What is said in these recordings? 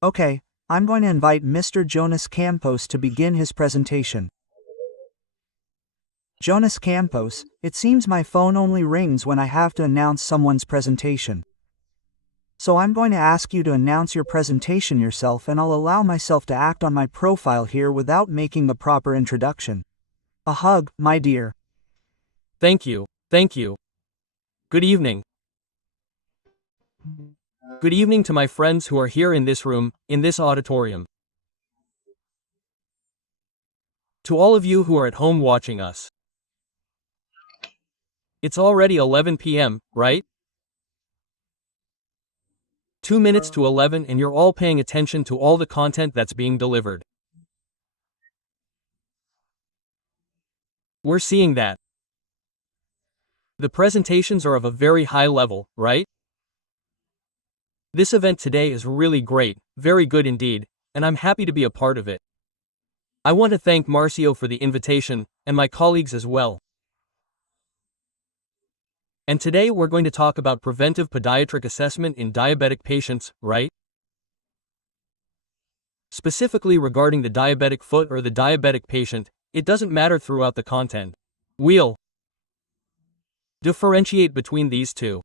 Okay, I'm going to invite Mr. Jonas Campos to begin his presentation. Jonas Campos, it seems my phone only rings when I have to announce someone's presentation. So I'm going to ask you to announce your presentation yourself, and I'll allow myself to act on my profile here without making the proper introduction. A hug, my dear. Thank you. Thank you. Good evening. Good evening to my friends who are here in this room, in this auditorium. To all of you who are at home watching us. It's already 11 p.m., right? 2 minutes to 11, and you're all paying attention to all the content that's being delivered. We're seeing that. The presentations are of a very high level, right? This event today is really great, very good indeed, and I'm happy to be a part of it. I want to thank Marcio for the invitation, and my colleagues as well. And today we're going to talk about preventive podiatric assessment in diabetic patients, right? Specifically regarding the diabetic foot or the diabetic patient, it doesn't matter throughout the content. We'll differentiate between these two.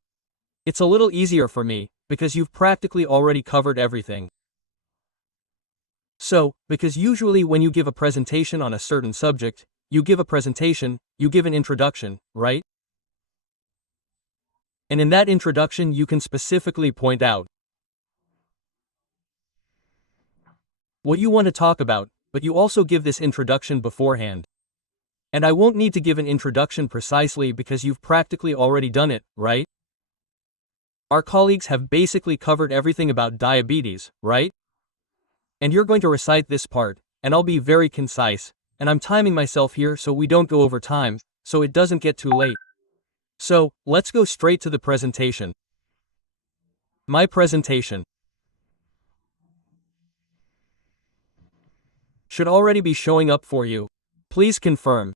It's a little easier for me, because you've practically already covered everything. So, because usually when you give a presentation on a certain subject, you give a presentation, you give an introduction, right? And in that introduction you can specifically point out what you want to talk about, but you also give this introduction beforehand. And I won't need to give an introduction precisely because you've practically already done it, right? Our colleagues have basically covered everything about diabetes, right? And you're going to recite this part, and I'll be very concise, and I'm timing myself here so we don't go over time, so it doesn't get too late. So, let's go straight to the presentation. My presentation should already be showing up for you. Please confirm.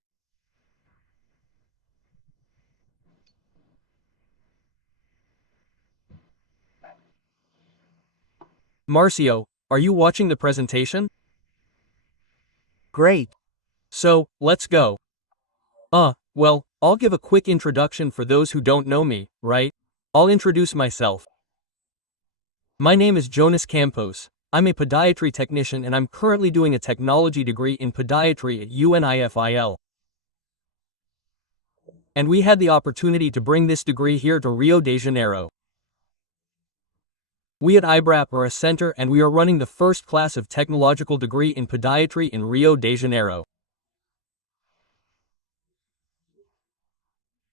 Marcio, are you watching the presentation? Great. So, let's go. Well, I'll give a quick introduction for those who don't know me, right? I'll introduce myself. My name is Jonas Campos. I'm a podiatry technician and I'm currently doing a technology degree in podiatry at UNIFIL. And we had the opportunity to bring this degree here to Rio de Janeiro. We at IBRAP are a center and we are running the first class of technological degree in podiatry in Rio de Janeiro.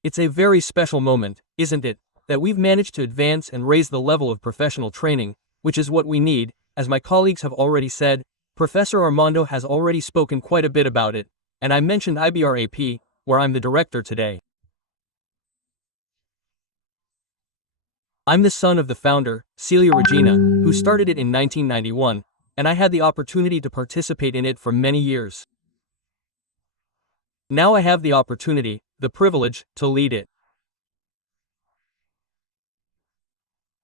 It's a very special moment, isn't it, that we've managed to advance and raise the level of professional training, which is what we need. As my colleagues have already said, Professor Armando has already spoken quite a bit about it, and I mentioned IBRAP, where I'm the director today. I'm the son of the founder, Celia Regina, who started it in 1991, and I had the opportunity to participate in it for many years. Now I have the opportunity, the privilege, to lead it.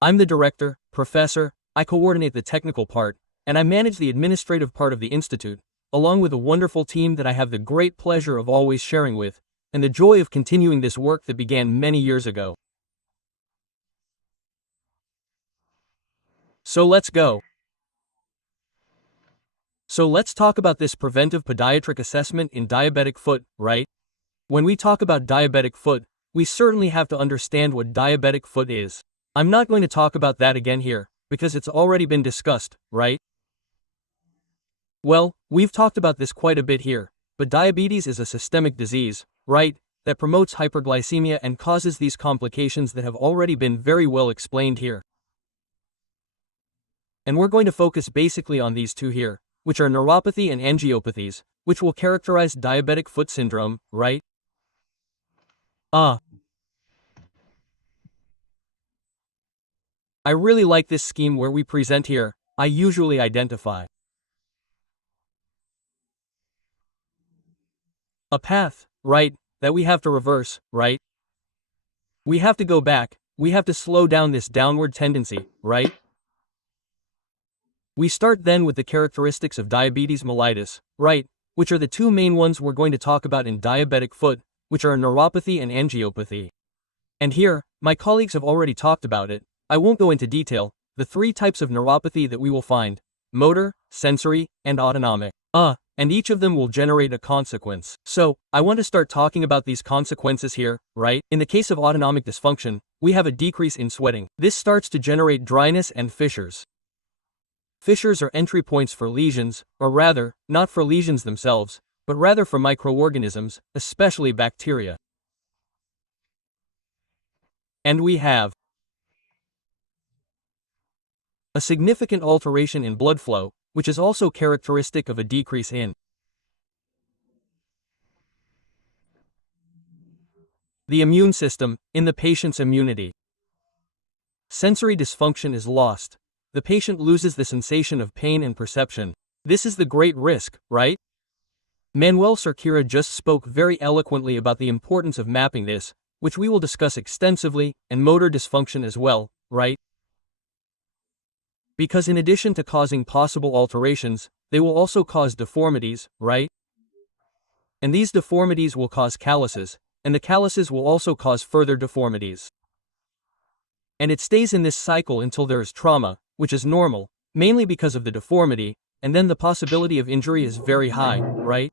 I'm the director, professor, I coordinate the technical part, and I manage the administrative part of the institute, along with a wonderful team that I have the great pleasure of always sharing with, and the joy of continuing this work that began many years ago. So let's go. So let's talk about this preventive podiatric assessment in diabetic foot, right? When we talk about diabetic foot, we certainly have to understand what diabetic foot is. I'm not going to talk about that again here, because it's already been discussed, right? Well, we've talked about this quite a bit here, but diabetes is a systemic disease, right, that promotes hyperglycemia and causes these complications that have already been very well explained here. And we're going to focus basically on these two here, which are neuropathy and angiopathies, which will characterize diabetic foot syndrome, right? I really like this scheme where we present here. I usually identify a path, right, that we have to reverse, right? We have to go back, we have to slow down this downward tendency, right? We start then with the characteristics of diabetes mellitus, right, which are the two main ones we're going to talk about in diabetic foot, which are neuropathy and angiopathy. And here, my colleagues have already talked about it, I won't go into detail, the three types of neuropathy that we will find: motor, sensory, and autonomic. And each of them will generate a consequence. So, I want to start talking about these consequences here, right? In the case of autonomic dysfunction, we have a decrease in sweating. This starts to generate dryness and fissures. Fissures are entry points for lesions, or rather, not for lesions themselves, but rather for microorganisms, especially bacteria. And we have a significant alteration in blood flow, which is also characteristic of a decrease in the immune system, in the patient's immunity. Sensory dysfunction is lost. The patient loses the sensation of pain and perception. This is the great risk, right? Manuel Cerqueira just spoke very eloquently about the importance of mapping this, which we will discuss extensively, and motor dysfunction as well, right? Because in addition to causing possible alterations, they will also cause deformities, right? And these deformities will cause calluses, and the calluses will also cause further deformities. And it stays in this cycle until there is trauma, which is normal, mainly because of the deformity, and then the possibility of injury is very high, right?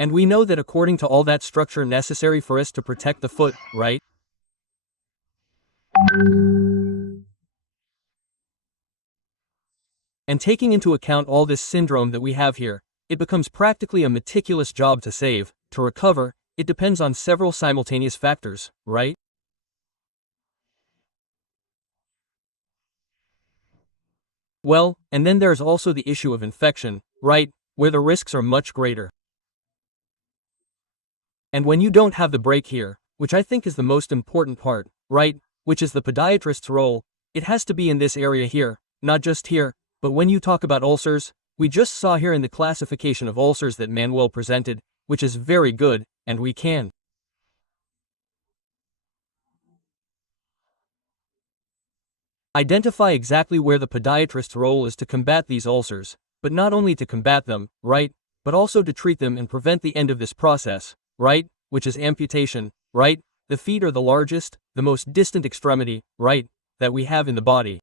And we know that according to all that structure necessary for us to protect the foot, right? And taking into account all this syndrome that we have here, it becomes practically a meticulous job to save, to recover. It depends on several simultaneous factors, right? Well, and then there's also the issue of infection, right, where the risks are much greater. And when you don't have the break here, which I think is the most important part, right, which is the podiatrist's role, it has to be in this area here, not just here, but when you talk about ulcers, we just saw here in the classification of ulcers that Manuel presented, which is very good, and we can identify exactly where the podiatrist's role is to combat these ulcers, but not only to combat them, right, but also to treat them and prevent the end of this process, right, which is amputation, right? The feet are the largest, the most distant extremity, right, that we have in the body.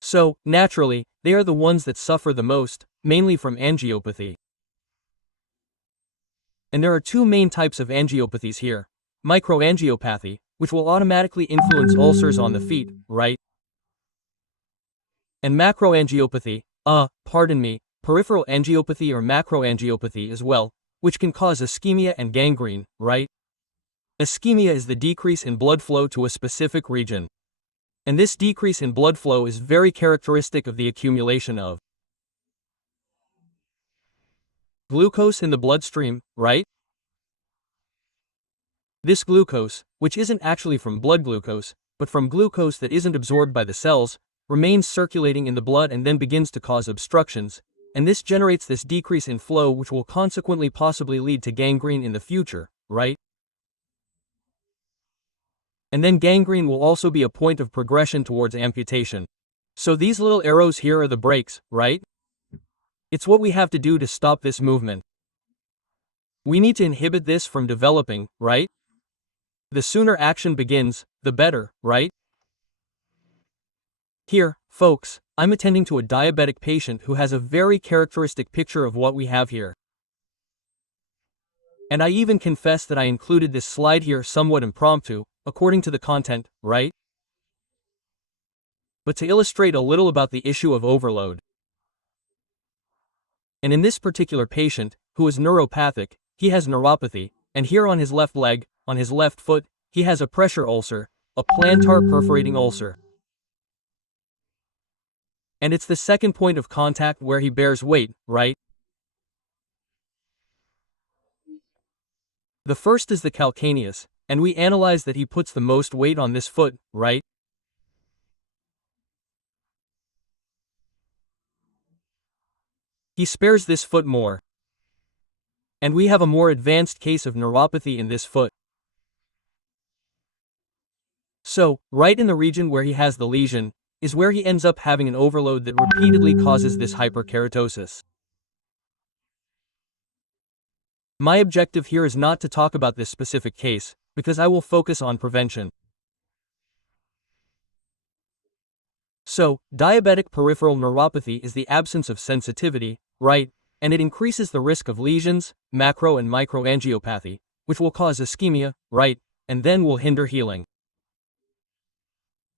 So, naturally, they are the ones that suffer the most, mainly from angiopathy. And there are two main types of angiopathies here: microangiopathy, which will automatically influence ulcers on the feet, right? And macroangiopathy, peripheral angiopathy or macroangiopathy as well, which can cause ischemia and gangrene, right? Ischemia is the decrease in blood flow to a specific region. And this decrease in blood flow is very characteristic of the accumulation of glucose in the bloodstream, right? This glucose, which isn't actually from blood glucose, but from glucose that isn't absorbed by the cells, remains circulating in the blood and then begins to cause obstructions, and this generates this decrease in flow, which will consequently possibly lead to gangrene in the future, right? And then gangrene will also be a point of progression towards amputation. So these little arrows here are the brakes, right? It's what we have to do to stop this movement. We need to inhibit this from developing, right? The sooner action begins, the better, right? Here, folks, I'm attending to a diabetic patient who has a very characteristic picture of what we have here. And I even confess that I included this slide here somewhat impromptu, according to the content, right? But to illustrate a little about the issue of overload. And in this particular patient, who is neuropathic, he has neuropathy, and here on his left leg, on his left foot, he has a pressure ulcer, a plantar perforating ulcer. And it's the second point of contact where he bears weight, right? The first is the calcaneus, and we analyze that he puts the most weight on this foot, right? He spares this foot more. And we have a more advanced case of neuropathy in this foot. So, right in the region where he has the lesion, is where he ends up having an overload that repeatedly causes this hyperkeratosis. My objective here is not to talk about this specific case, because I will focus on prevention. So, diabetic peripheral neuropathy is the absence of sensitivity, right, and it increases the risk of lesions, macro and microangiopathy, which will cause ischemia, right, and then will hinder healing.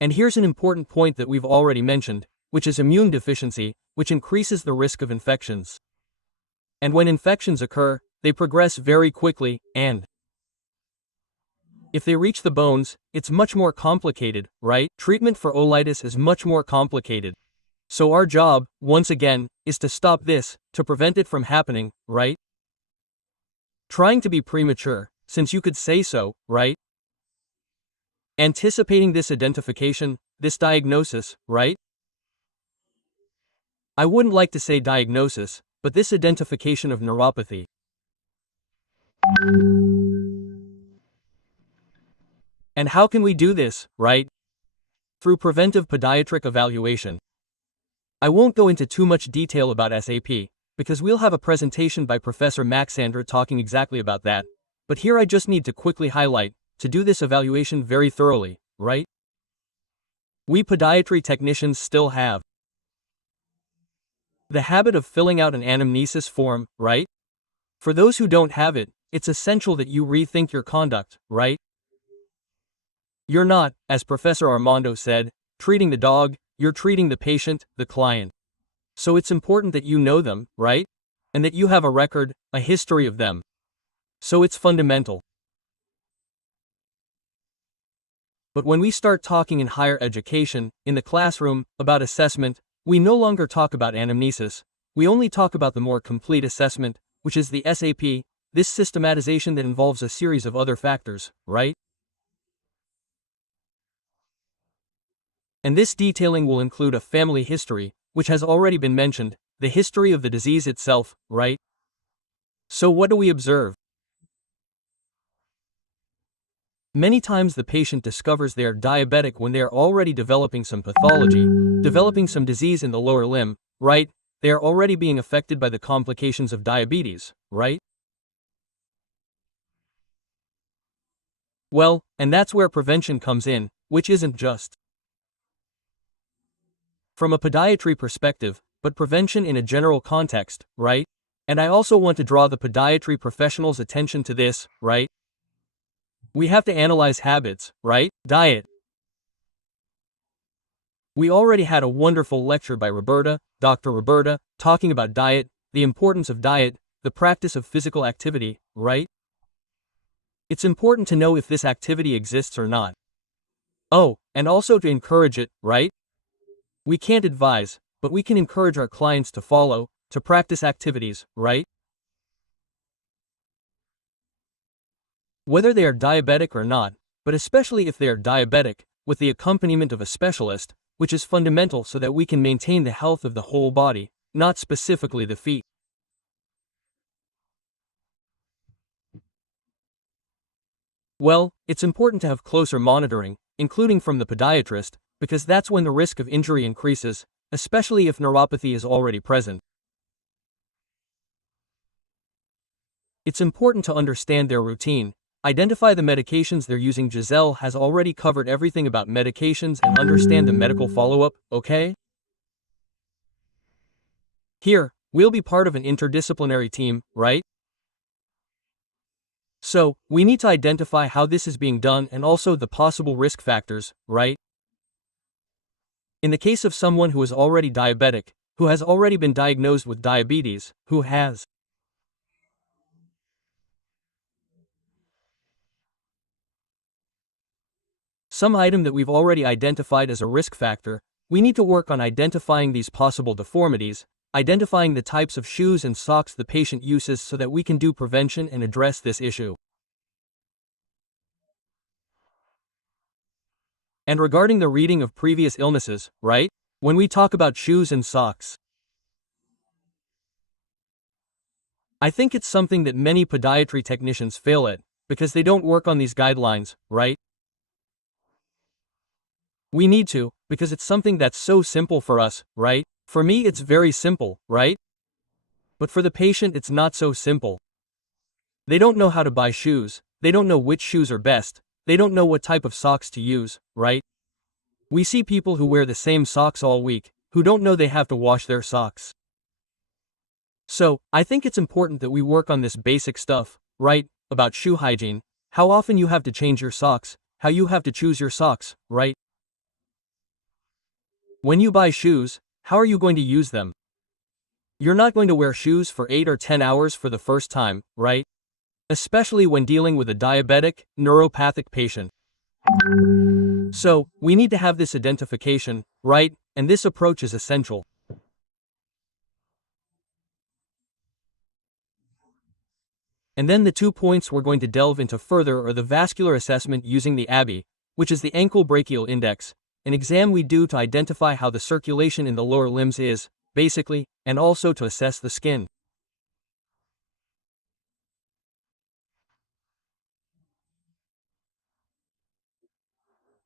And here's an important point that we've already mentioned, which is immune deficiency, which increases the risk of infections. And when infections occur, they progress very quickly, and if they reach the bones, it's much more complicated, right? Treatment for colitis is much more complicated. So our job, once again, is to stop this, to prevent it from happening, right? Trying to be premature, since you could say so, right? Anticipating this identification, this diagnosis, right? I wouldn't like to say diagnosis, but this identification of neuropathy. And how can we do this, right? Through preventive pediatric evaluation. I won't go into too much detail about SAP, because we'll have a presentation by Professor Maxander talking exactly about that, but here I just need to quickly highlight, to do this evaluation very thoroughly, right? We podiatry technicians still have the habit of filling out an anamnesis form, right? For those who don't have it, it's essential that you rethink your conduct, right? You're not, as Professor Armando said, treating the dog, you're treating the patient, the client. So it's important that you know them, right? And that you have a record, a history of them. So it's fundamental. But when we start talking in higher education, in the classroom, about assessment, we no longer talk about anamnesis, we only talk about the more complete assessment, which is the SAP, this systematization that involves a series of other factors, right? And this detailing will include a family history, which has already been mentioned, the history of the disease itself, right? So what do we observe? Many times the patient discovers they are diabetic when they are already developing some pathology, developing some disease in the lower limb, right? They are already being affected by the complications of diabetes, right? Well, and that's where prevention comes in, which isn't just from a podiatry perspective, but prevention in a general context, right? And I also want to draw the podiatry professionals' attention to this, right? We have to analyze habits, right? Diet. We already had a wonderful lecture by Dr. Roberta, talking about diet, the importance of diet, the practice of physical activity, right? It's important to know if this activity exists or not. Oh, and also to encourage it, right? We can't advise, but we can encourage our clients to follow, to practice activities, right? Whether they are diabetic or not, but especially if they are diabetic, with the accompaniment of a specialist, which is fundamental so that we can maintain the health of the whole body, not specifically the feet. Well, it's important to have closer monitoring, including from the podiatrist, because that's when the risk of injury increases, especially if neuropathy is already present. It's important to understand their routine, identify the medications they're using. Giselle has already covered everything about medications and understand the medical follow-up, okay? Here, we'll be part of an interdisciplinary team, right? So, we need to identify how this is being done and also the possible risk factors, right? In the case of someone who is already diabetic, who has already been diagnosed with diabetes, who has some item that we've already identified as a risk factor, we need to work on identifying these possible deformities, identifying the types of shoes and socks the patient uses so that we can do prevention and address this issue. And regarding the reading of previous illnesses, right? When we talk about shoes and socks, I think it's something that many podiatry technicians fail at, because they don't work on these guidelines, right? We need to, because it's something that's so simple for us, right? For me it's very simple, right? But for the patient it's not so simple. They don't know how to buy shoes, they don't know which shoes are best, they don't know what type of socks to use, right? We see people who wear the same socks all week, who don't know they have to wash their socks. So, I think it's important that we work on this basic stuff, right? About shoe hygiene, how often you have to change your socks, how you have to choose your socks, right? When you buy shoes, how are you going to use them? You're not going to wear shoes for 8 or 10 hours for the first time, right? Especially when dealing with a diabetic, neuropathic patient. So, we need to have this identification, right? And this approach is essential. And then the 2 points we're going to delve into further are the vascular assessment using the ABI, which is the ankle brachial index, an exam we do to identify how the circulation in the lower limbs is, basically, and also to assess the skin.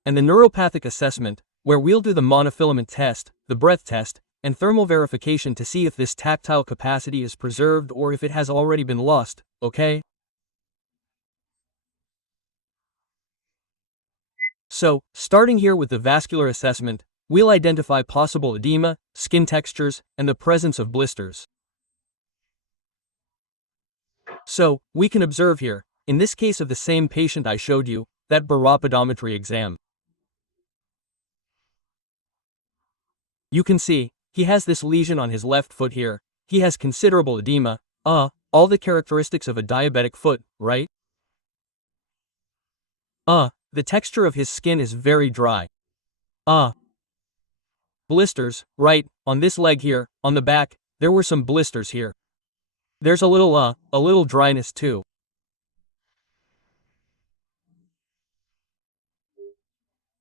And the neuropathic assessment, where we'll do the monofilament test, the breath test, and thermal verification to see if this tactile capacity is preserved or if it has already been lost, okay? So, starting here with the vascular assessment, we'll identify possible edema, skin textures, and the presence of blisters. So, we can observe here, in this case of the same patient I showed you, that baropodometry exam. You can see, he has this lesion on his left foot here, he has considerable edema, all the characteristics of a diabetic foot, right? The texture of his skin is very dry. Blisters, right, on this leg here, on the back, there were some blisters here. There's a little dryness too.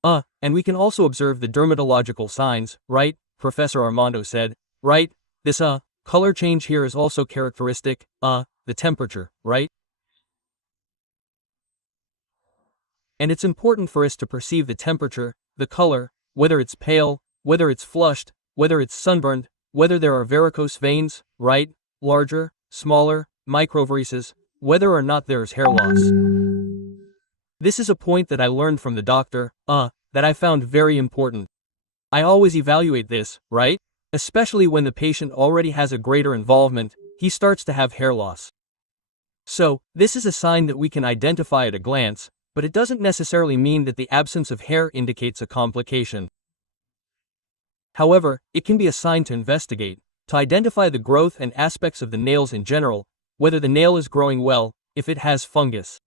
And we can also observe the dermatological signs, right? Professor Armando said, right? This, color change here is also characteristic, the temperature, right? And it's important for us to perceive the temperature, the color, whether it's pale, whether it's flushed, whether it's sunburned, whether there are varicose veins, right? Larger, smaller, microvarices, whether or not there is hair loss. This is a point that I learned from the doctor, that I found very important. I always evaluate this, right? Especially when the patient already has a greater involvement, he starts to have hair loss. So, this is a sign that we can identify at a glance, but it doesn't necessarily mean that the absence of hair indicates a complication. However, it can be a sign to investigate, to identify the growth and aspects of the nails in general, whether the nail is growing well, if it has fungus,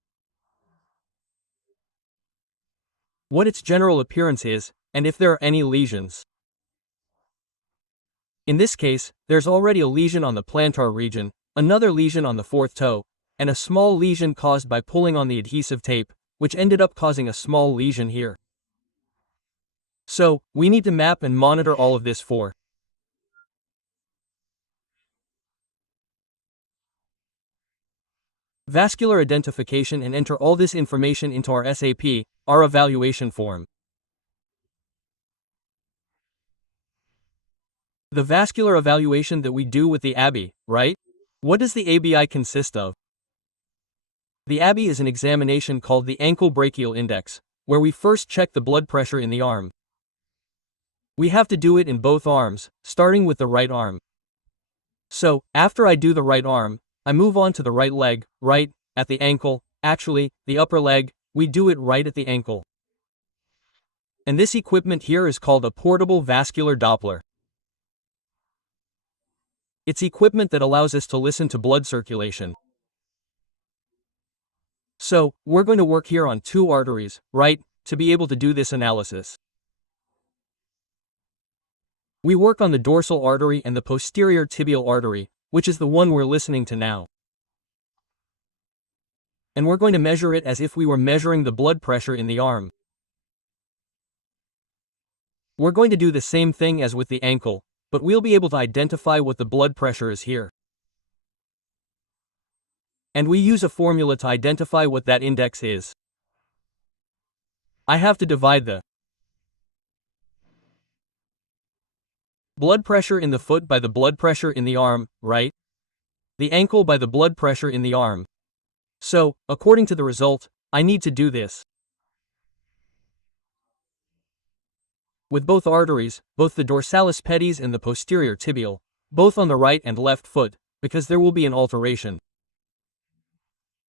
what its general appearance is, and if there are any lesions. In this case, there's already a lesion on the plantar region, another lesion on the fourth toe, and a small lesion caused by pulling on the adhesive tape, which ended up causing a small lesion here. So, we need to map and monitor all of this for vascular identification and enter all this information into our SAP, our evaluation form. The vascular evaluation that we do with the ABI, right? What does the ABI consist of? The ABI is an examination called the ankle brachial index, where we first check the blood pressure in the arm. We have to do it in both arms, starting with the right arm. So, after I do the right arm, I move on to the right leg, right, at the ankle, actually, the upper leg, we do it right at the ankle. And this equipment here is called a portable vascular Doppler. It's equipment that allows us to listen to blood circulation. So, we're going to work here on 2 arteries, right, to be able to do this analysis. We work on the dorsal artery and the posterior tibial artery, which is the one we're listening to now. And we're going to measure it as if we were measuring the blood pressure in the arm. We're going to do the same thing as with the ankle, but we'll be able to identify what the blood pressure is here. And we use a formula to identify what that index is. I have to divide the Blood pressure in the foot by the blood pressure in the arm, right? The ankle by the blood pressure in the arm. So, according to the result, I need to do this. With both arteries, both the dorsalis pedis and the posterior tibial, both on the right and left foot, because there will be an alteration.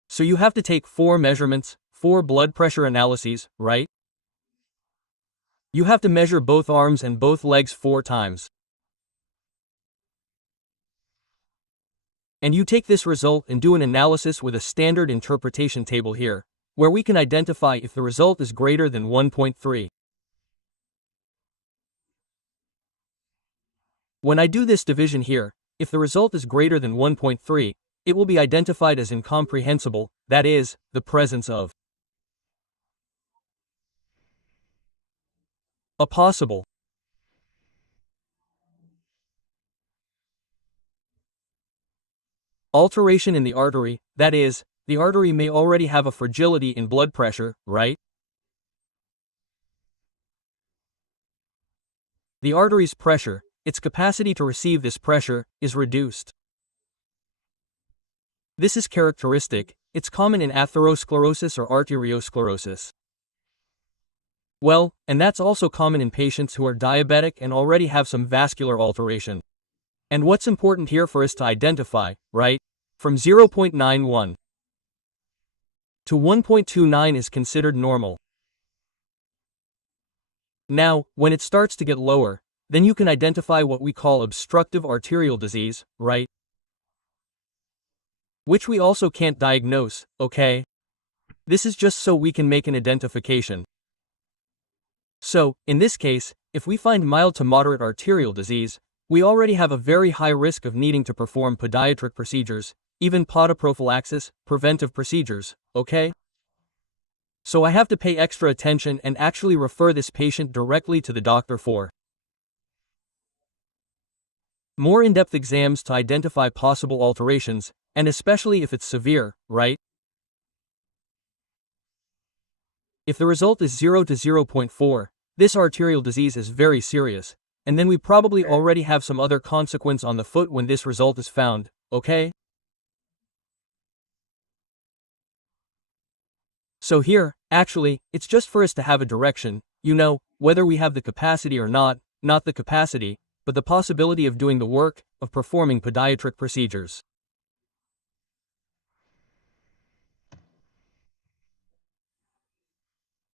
So you have to take 4 measurements, 4 blood pressure analyses, right? You have to measure both arms and both legs 4 times. And you take this result and do an analysis with a standard interpretation table here, where we can identify if the result is greater than 1.3. When I do this division here, if the result is greater than 1.3, it will be identified as incomprehensible, that is, the presence of a possible alteration in the artery, that is, the artery may already have a fragility in blood pressure, right? The artery's pressure, its capacity to receive this pressure, is reduced. This is characteristic, it's common in atherosclerosis or arteriosclerosis. Well, and that's also common in patients who are diabetic and already have some vascular alteration. And what's important here for us to identify, right? From 0.91 to 1.29 is considered normal. Now, when it starts to get lower, then you can identify what we call obstructive arterial disease, right? Which we also can't diagnose, okay? This is just so we can make an identification. So, in this case, if we find mild to moderate arterial disease, we already have a very high risk of needing to perform podiatric procedures, even podoprophylaxis, preventive procedures, okay? So I have to pay extra attention and actually refer this patient directly to the doctor for more in-depth exams to identify possible alterations, and especially if it's severe, right? If the result is 0 to 0.4, this arterial disease is very serious, and then we probably already have some other consequence on the foot when this result is found, okay? So here, actually, it's just for us to have a direction, you know, whether we have the capacity or not the capacity, but the possibility of doing the work, of performing podiatric procedures.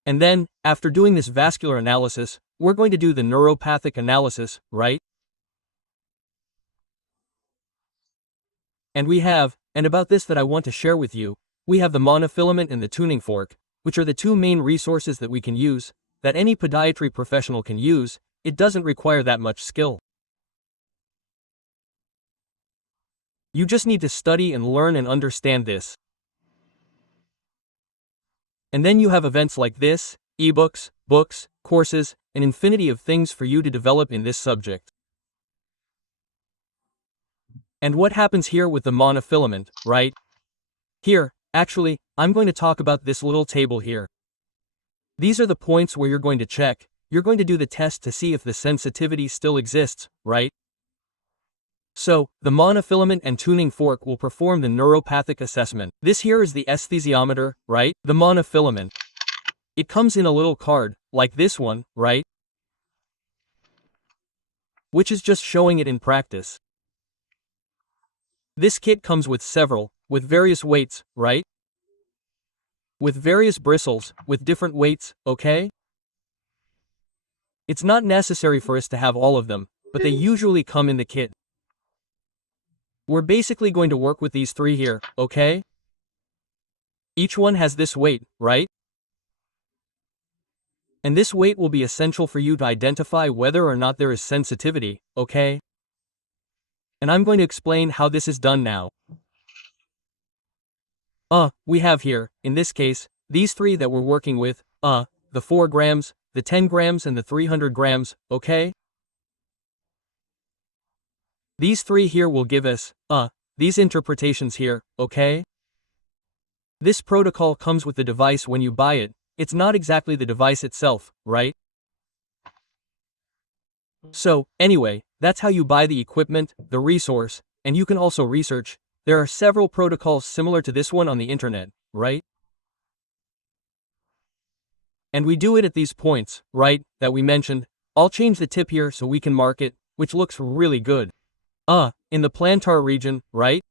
And then, after doing this vascular analysis, we're going to do the neuropathic analysis, right? And about this that I want to share with you, we have the monofilament and the tuning fork, which are the 2 main resources that we can use, that any podiatry professional can use. It doesn't require that much skill. You just need to study and learn and understand this. And then you have events like this, ebooks, books, courses, an infinity of things for you to develop in this subject. And what happens here with the monofilament, right? Here, actually, I'm going to talk about this little table here. These are the points where you're going to check, you're going to do the test to see if the sensitivity still exists, right? So, the monofilament and tuning fork will perform the neuropathic assessment. This here is the esthesiometer, right? The monofilament. It comes in a little card, like this one, right? Which is just showing it in practice. This kit comes with several, with various weights, right? With various bristles, with different weights, okay? It's not necessary for us to have all of them, but they usually come in the kit. We're basically going to work with these 3 here, okay? Each one has this weight, right? And this weight will be essential for you to identify whether or not there is sensitivity, okay? And I'm going to explain how this is done now. We have here, in this case, these 3 that we're working with, the 4 grams, the 10 grams and the 300 grams, okay? These 3 here will give us, these interpretations here, okay? This protocol comes with the device when you buy it. It's not exactly the device itself, right? So, anyway, That's how you buy the equipment, the resource, and you can also research. There are several protocols similar to this one on the internet, right? And we do it at these points, right, that we mentioned. I'll change the tip here so we can mark it, which looks really good. In the plantar region, right?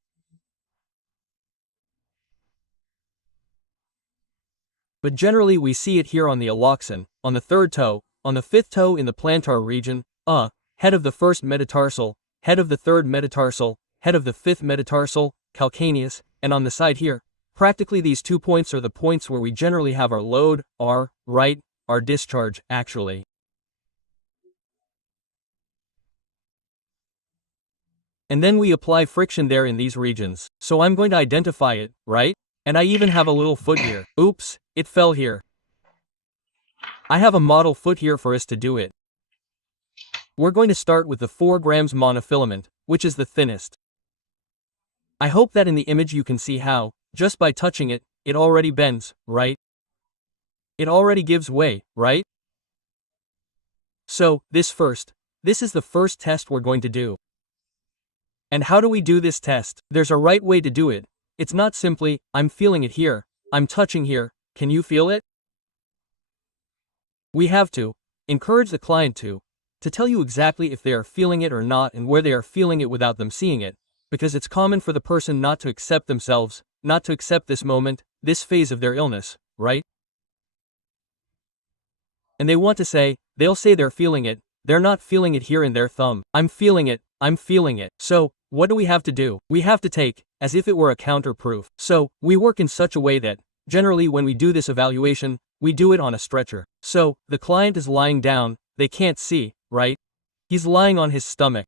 But generally we see it here on the aloxan, on the third toe, on the fifth toe in the plantar region, head of the first metatarsal, head of the third metatarsal, head of the fifth metatarsal, calcaneus, and on the side here. Practically these 2 points are the points where we generally have our load, our discharge, actually. And then we apply friction there in these regions. So I'm going to identify it, right? And I even have a little foot here. Oops, it fell here. I have a model foot here for us to do it. We're going to start with the 4 grams monofilament, which is the thinnest. I hope that in the image you can see how, just by touching it, it already bends, right? It already gives way, right? So, this is the first test we're going to do. And how do we do this test? There's a right way to do it. It's not simply, I'm feeling it here, I'm touching here, can you feel it? We have to encourage the client to tell you exactly if they are feeling it or not and where they are feeling it without them seeing it, because it's common for the person not to accept themselves, not to accept this moment, this phase of their illness, right? And they want to say, they'll say they're feeling it, they're not feeling it here in their thumb. I'm feeling it, I'm feeling it. So, what do we have to do? We have to take, as if it were a counterproof. So, we work in such a way that, generally when we do this evaluation, we do it on a stretcher. So, the client is lying down, they can't see, right? He's lying on his stomach.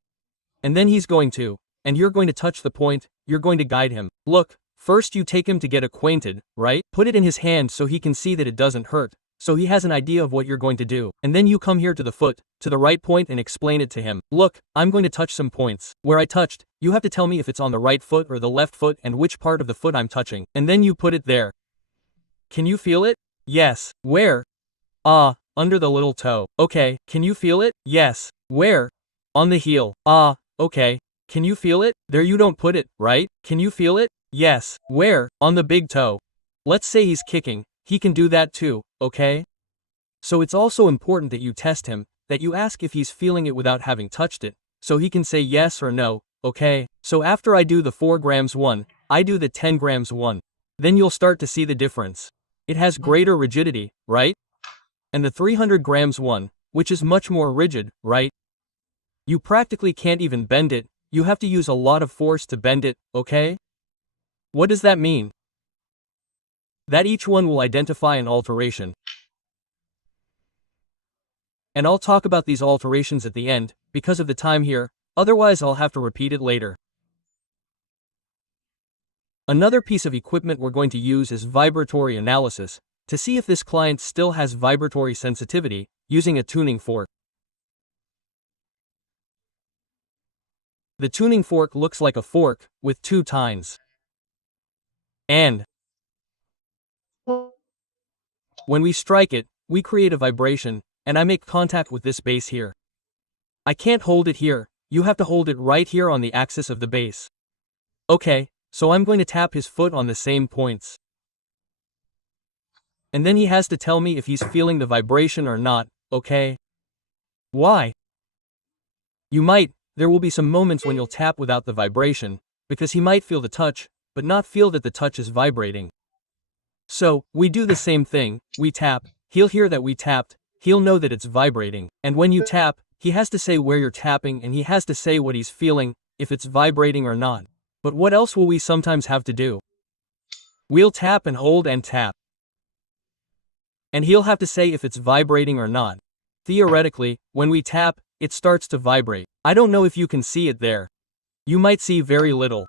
And then he's going to, and you're going to touch the point, you're going to guide him. Look, first you take him to get acquainted, right? Put it in his hand so he can see that it doesn't hurt, so he has an idea of what you're going to do. And then you come here to the foot, to the right point and explain it to him. Look, I'm going to touch some points. Where I touched, you have to tell me if it's on the right foot or the left foot and which part of the foot I'm touching. And then you put it there. Can you feel it? Yes. Where? Under the little toe. Okay. Can you feel it? Yes. Where? On the heel. Okay. Can you feel it? There you don't put it, right? Can you feel it? Yes. Where? On the big toe. Let's say he's kicking. He can do that too, okay? So it's also important that you test him, that you ask if he's feeling it without having touched it, so he can say yes or no, okay? So after I do the 4 grams one, I do the 10 grams one. Then you'll start to see the difference. It has greater rigidity, right? And the 300 grams one, which is much more rigid, right? You practically can't even bend it, you have to use a lot of force to bend it, okay? What does that mean? That each one will identify an alteration. And I'll talk about these alterations at the end, because of the time here, otherwise I'll have to repeat it later. Another piece of equipment we're going to use is vibratory analysis, to see if this client still has vibratory sensitivity, using a tuning fork. The tuning fork looks like a fork, with 2 tines. And when we strike it, we create a vibration, and I make contact with this base here. I can't hold it here, you have to hold it right here on the axis of the base. Okay, so I'm going to tap his foot on the same points. And then he has to tell me if he's feeling the vibration or not, okay? Why? There will be some moments when you'll tap without the vibration, because he might feel the touch, but not feel that the touch is vibrating. So, we do the same thing, we tap, he'll hear that we tapped, he'll know that it's vibrating. And when you tap, he has to say where you're tapping and he has to say what he's feeling, if it's vibrating or not. But what else will we sometimes have to do? We'll tap and hold and tap. And he'll have to say if it's vibrating or not. Theoretically, when we tap, it starts to vibrate. I don't know if you can see it there. You might see very little.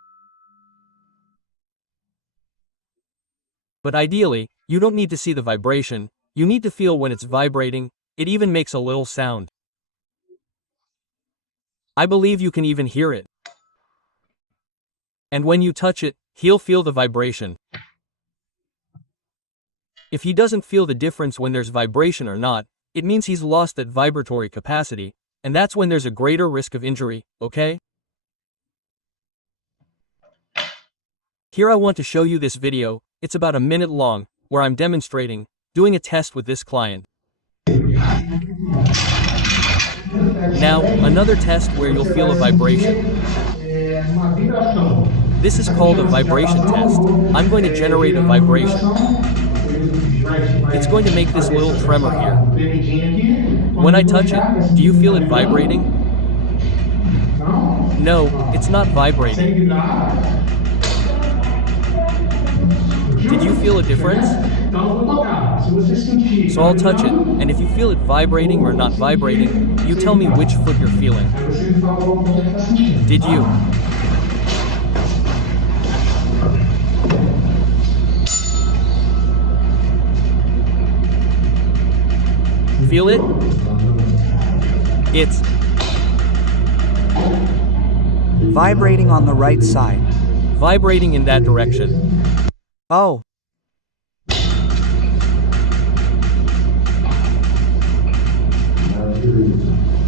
But ideally, you don't need to see the vibration, you need to feel when it's vibrating, it even makes a little sound. I believe you can even hear it. And when you touch it, he'll feel the vibration. If he doesn't feel the difference when there's vibration or not, it means he's lost that vibratory capacity, And that's when there's a greater risk of injury, okay? Here I want to show you this video, it's about a minute long, where I'm demonstrating, doing a test with this client. Now, another test where you'll feel a vibration. This is called a vibration test. I'm going to generate a vibration. It's going to make this little tremor here. When I touch it, do you feel it vibrating? No, it's not vibrating. Did you feel a difference? So I'll touch it, and if you feel it vibrating or not vibrating, you tell me which foot you're feeling. Did you? Feel it? It's vibrating on the right side. Vibrating in that direction. Oh.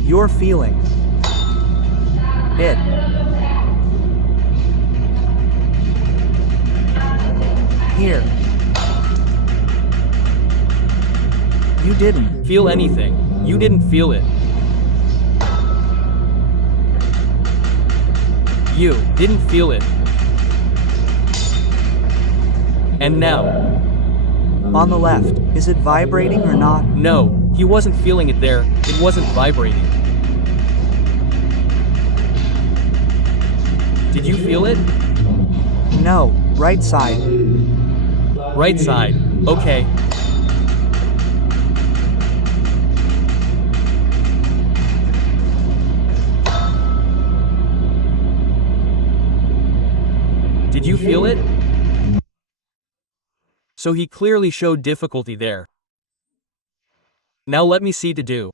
You're feeling it. Here. You didn't feel anything. You didn't feel it. You didn't feel it. And now. On the left, is it vibrating or not? No, he wasn't feeling it there, it wasn't vibrating. Did you feel it? No, right side. Right side, okay. Did you feel it? So he clearly showed difficulty there. Now let me see to do.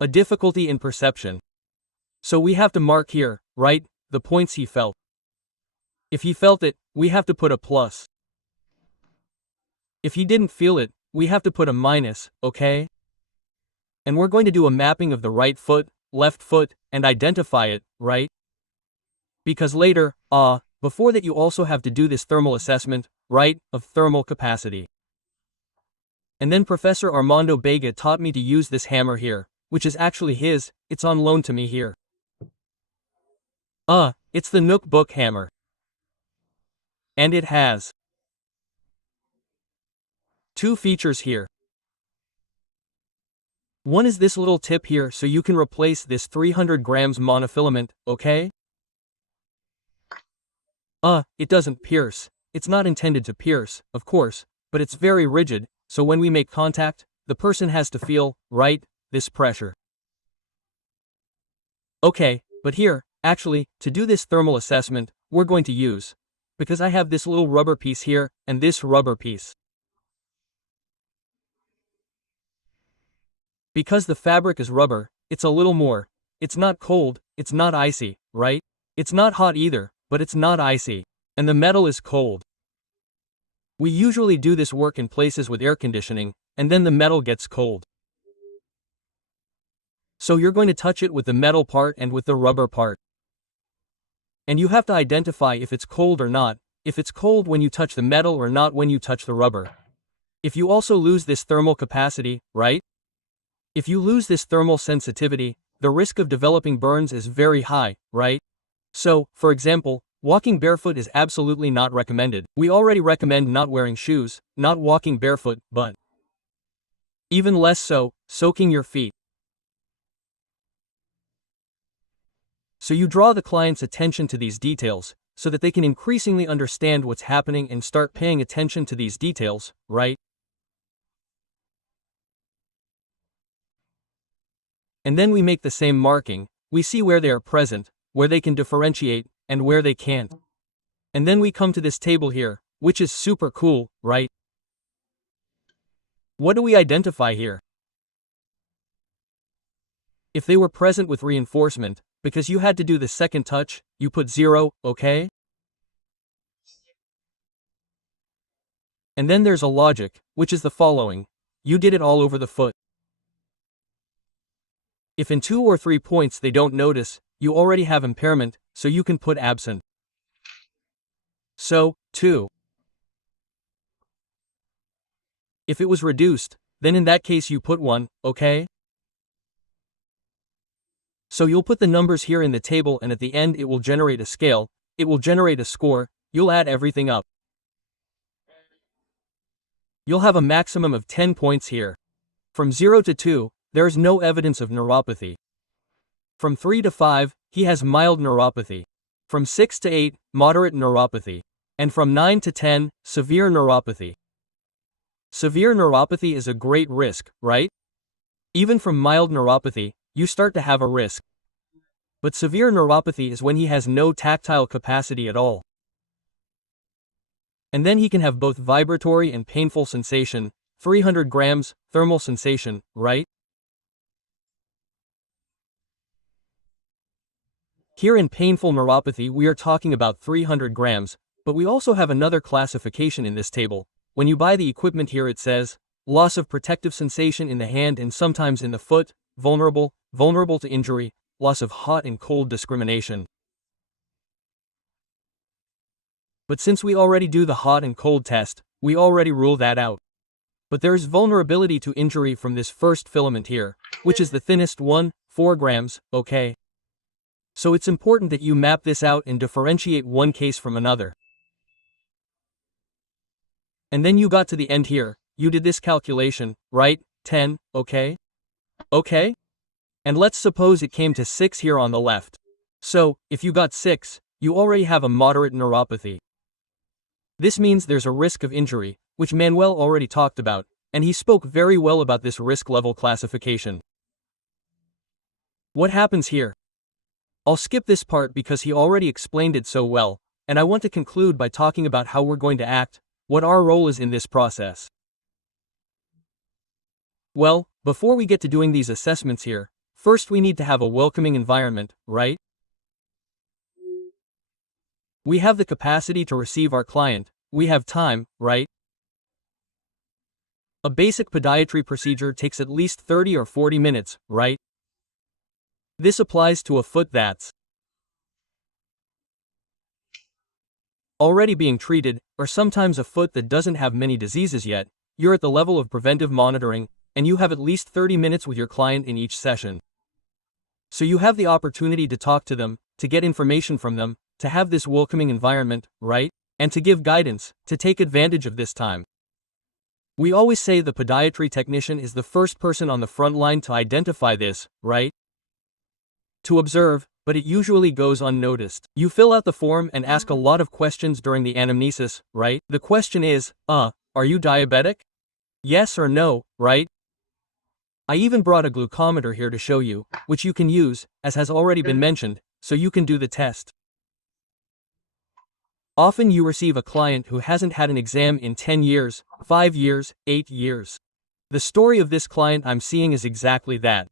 A difficulty in perception. So we have to mark here, right, the points he felt. If he felt it, we have to put a plus. If he didn't feel it, we have to put a minus, okay? And we're going to do a mapping of the right foot, left foot, and identify it, right? Because later, before that you also have to do this thermal assessment, right, of thermal capacity. And then Professor Armando Bega taught me to use this hammer here, which is actually his, it's on loan to me here. It's the Nook Book hammer. And it has two features here. One is this little tip here so you can replace this 300 grams monofilament, okay? It doesn't pierce. It's not intended to pierce, of course, but it's very rigid, so when we make contact, the person has to feel, right, this pressure. Okay, but here, actually, to do this thermal assessment, we're going to use, because I have this little rubber piece here, and this rubber piece. Because the fabric is rubber, it's a little more. It's not cold, it's not icy, right? It's not hot either, but it's not icy. And the metal is cold. We usually do this work in places with air conditioning, and then the metal gets cold. So you're going to touch it with the metal part and with the rubber part. And you have to identify if it's cold or not, if it's cold when you touch the metal or not when you touch the rubber. If you also lose this thermal capacity, right? If you lose this thermal sensitivity, the risk of developing burns is very high, right? So, for example, walking barefoot is absolutely not recommended. We already recommend not wearing shoes, not walking barefoot, but even less so, soaking your feet. So you draw the client's attention to these details, so that they can increasingly understand what's happening and start paying attention to these details, right? And then we make the same marking, we see where they are present, where they can differentiate, and where they can't. And then we come to this table here, which is super cool, right? What do we identify here? If they were present with reinforcement, because you had to do the second touch, you put 0, okay? And then there's a logic, which is the following. You did it all over the foot. If in 2 or 3 points they don't notice, you already have impairment, so you can put absent. So, 2. If it was reduced, then in that case you put 1, okay? So you'll put the numbers here in the table and at the end it will generate a scale, it will generate a score, you'll add everything up. You'll have a maximum of 10 points here. From 0 to 2, there is no evidence of neuropathy. From 3 to 5, he has mild neuropathy. From 6 to 8, moderate neuropathy. And from 9 to 10, severe neuropathy. Severe neuropathy is a great risk, right? Even from mild neuropathy, you start to have a risk. But severe neuropathy is when he has no tactile capacity at all. And then he can have both vibratory and painful sensation, 300 grams, thermal sensation, right? Here in painful neuropathy we are talking about 300 grams, but we also have another classification in this table. When you buy the equipment here it says, loss of protective sensation in the hand and sometimes in the foot, vulnerable to injury, loss of hot and cold discrimination. But since we already do the hot and cold test, we already rule that out. But there is vulnerability to injury from this first filament here, which is the thinnest one, 4 grams, okay? So it's important that you map this out and differentiate one case from another. And then you got to the end here, you did this calculation, right? 10, okay? Okay? And let's suppose it came to 6 here on the left. So, if you got 6, you already have a moderate neuropathy. This means there's a risk of injury, which Manuel already talked about, and he spoke very well about this risk level classification. What happens here? I'll skip this part because he already explained it so well, and I want to conclude by talking about how we're going to act, what our role is in this process. Well, before we get to doing these assessments here, first we need to have a welcoming environment, right? We have the capacity to receive our client, we have time, right? A basic podiatry procedure takes at least 30 or 40 minutes, right? This applies to a foot that's already being treated, or sometimes a foot that doesn't have many diseases yet. You're at the level of preventive monitoring, and you have at least 30 minutes with your client in each session. So you have the opportunity to talk to them, to get information from them, to have this welcoming environment, right? And to give guidance, to take advantage of this time. We always say the podiatry technician is the first person on the front line to identify this, right? To observe, but it usually goes unnoticed. You fill out the form and ask a lot of questions during the anamnesis, right? The question is, are you diabetic? Yes or no, right? I even brought a glucometer here to show you, which you can use, as has already been mentioned, so you can do the test. Often you receive a client who hasn't had an exam in 10 years, 5 years, 8 years. The story of this client I'm seeing is exactly that.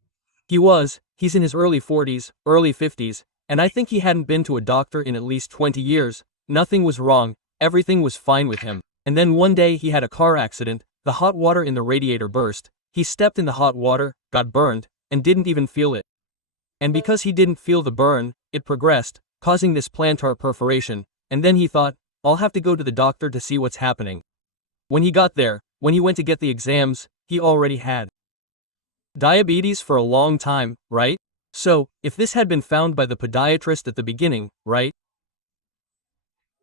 He's in his early 40s, early 50s, and I think he hadn't been to a doctor in at least 20 years, nothing was wrong, everything was fine with him. And then one day he had a car accident, the hot water in the radiator burst, he stepped in the hot water, got burned, and didn't even feel it. And because he didn't feel the burn, it progressed, causing this plantar perforation, and then he thought, I'll have to go to the doctor to see what's happening. When he got there, when he went to get the exams, he already had diabetes for a long time, right? So, if this had been found by the podiatrist at the beginning, right?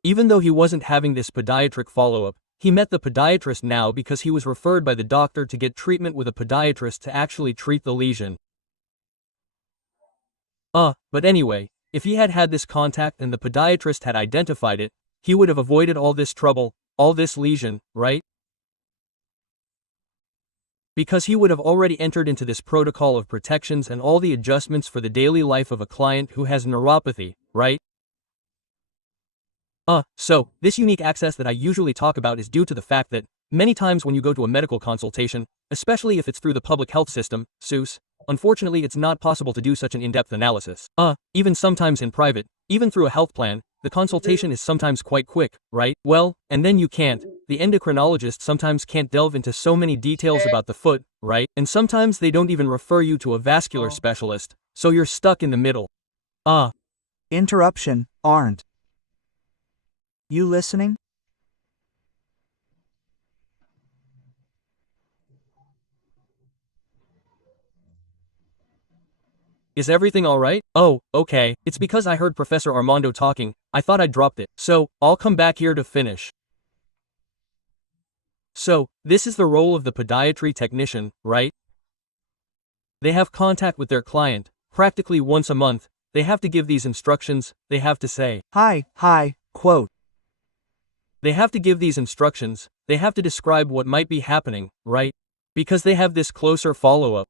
Even though he wasn't having this podiatric follow-up, he met the podiatrist now because he was referred by the doctor to get treatment with a podiatrist to actually treat the lesion. But anyway, if he had had this contact and the podiatrist had identified it, he would have avoided all this trouble, all this lesion, right? Because he would have already entered into this protocol of protections and all the adjustments for the daily life of a client who has neuropathy, right? So, this unique access that I usually talk about is due to the fact that, many times when you go to a medical consultation, especially if it's through the public health system, SUS, unfortunately it's not possible to do such an in-depth analysis. Even sometimes in private, even through a health plan, the consultation is sometimes quite quick, right? Well, and then the endocrinologist sometimes can't delve into so many details about the foot, right? And sometimes they don't even refer you to a vascular specialist, so you're stuck in the middle. Interruption, aren't you listening? Is everything alright? Oh, okay, it's because I heard Professor Armando talking, I thought I dropped it. So, I'll come back here to finish. So, this is the role of the podiatry technician, right? They have contact with their client, practically once a month. They have to give these instructions, they have to say, Hi, quote. They have to give these instructions, they have to describe what might be happening, right? Because they have this closer follow-up.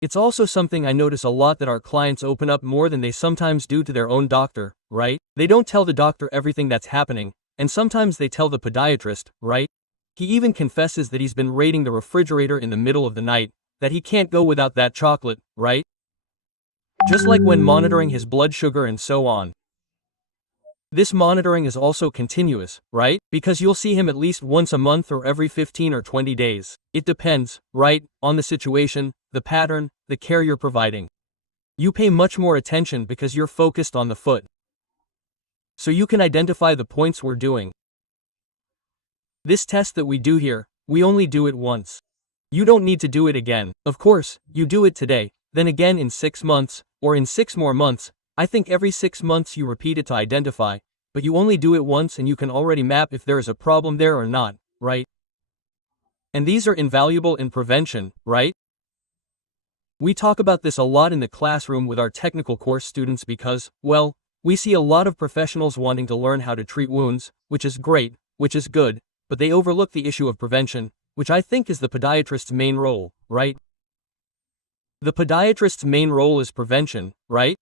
It's also something I notice a lot that our clients open up more than they sometimes do to their own doctor, right? They don't tell the doctor everything that's happening, and sometimes they tell the podiatrist, right? He even confesses that he's been raiding the refrigerator in the middle of the night, that he can't go without that chocolate, right? Just like when monitoring his blood sugar and so on. This monitoring is also continuous, right? Because you'll see him at least once a month or every 15 or 20 days. It depends, right, on the situation, the pattern, the care you're providing. You pay much more attention because you're focused on the foot. So you can identify the points we're doing. This test that we do here, we only do it once. You don't need to do it again. Of course, you do it today, then again in 6 months, or in 6 more months. I think every 6 months you repeat it to identify, but you only do it once and you can already map if there is a problem there or not, right? And these are invaluable in prevention, right? We talk about this a lot in the classroom with our technical course students because, well, we see a lot of professionals wanting to learn how to treat wounds, which is great, which is good, but they overlook the issue of prevention, which I think is the podiatrist's main role, right? The podiatrist's main role is prevention, right?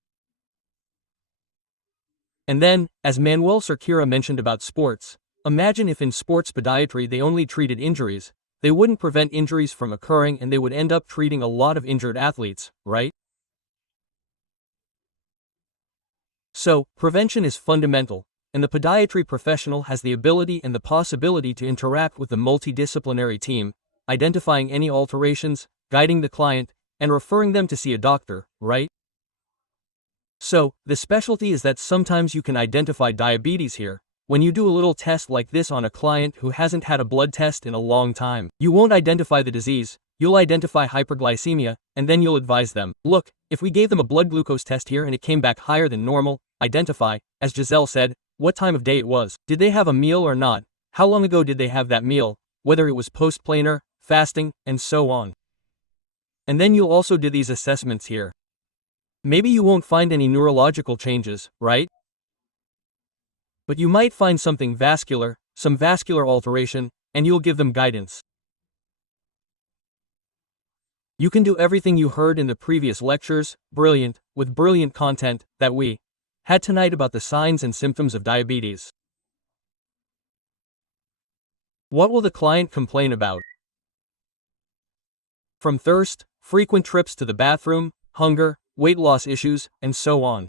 And then, as Manuel Cerqueira mentioned about sports, imagine if in sports podiatry they only treated injuries, they wouldn't prevent injuries from occurring and they would end up treating a lot of injured athletes, right? So, prevention is fundamental, and the podiatry professional has the ability and the possibility to interact with the multidisciplinary team, identifying any alterations, guiding the client, and referring them to see a doctor, right? So, the specialty is that sometimes you can identify diabetes here. When you do a little test like this on a client who hasn't had a blood test in a long time, you won't identify the disease, you'll identify hyperglycemia, and then you'll advise them, look, if we gave them a blood glucose test here and it came back higher than normal, identify, as Giselle said, what time of day it was, did they have a meal or not, how long ago did they have that meal, whether it was post-planar, fasting, and so on. And then you'll also do these assessments here. Maybe you won't find any neurological changes, right? But you might find something vascular, some vascular alteration, and you'll give them guidance. You can do everything you heard in the previous lectures, with brilliant content, that we had tonight about the signs and symptoms of diabetes. What will the client complain about? From thirst, frequent trips to the bathroom, hunger, weight loss issues, and so on.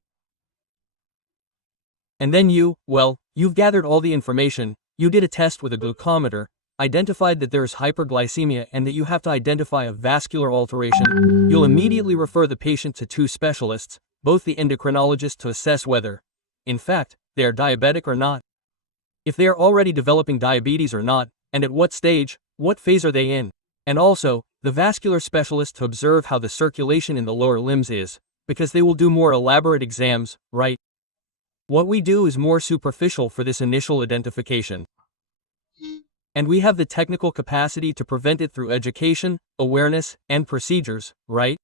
And then you've gathered all the information, you did a test with a glucometer, identified that there is hyperglycemia and that you have to identify a vascular alteration. You'll immediately refer the patient to 2 specialists, both the endocrinologist to assess whether, in fact, they are diabetic or not. If they are already developing diabetes or not, and at what stage, what phase are they in? And also, the vascular specialist to observe how the circulation in the lower limbs is, because they will do more elaborate exams, right? What we do is more superficial for this initial identification. And we have the technical capacity to prevent it through education, awareness, and procedures, right?